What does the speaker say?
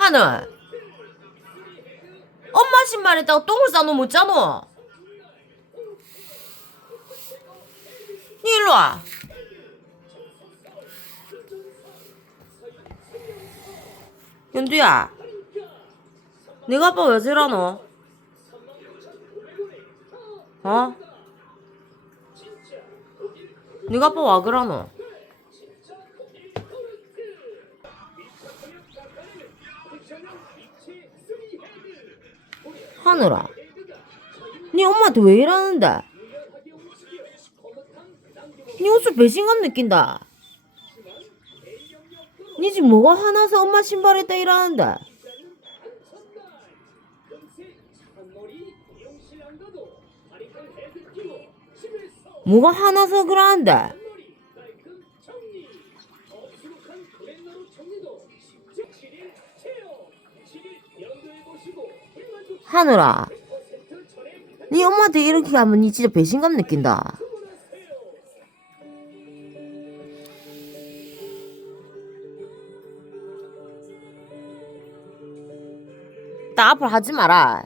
하늘. 엄마 신발에다가 똥을 싸놓으면 어쩌노? 니 일로 와. 연두야. 네가 아빠 왜 저러노? 어? 네가 아빠 와 그러노? 하늘아. 네 엄마한테 왜 이러는데? 네 옷을 배신감 느낀다. 네 지금 뭐가 화나서 엄마 신발에다 이러는데? 뭐가 화나서 그러는데? 하늘아, 네 엄마한테 이렇게 하면 니 진짜 배신감 느낀다. 나 앞으로 하지 마라.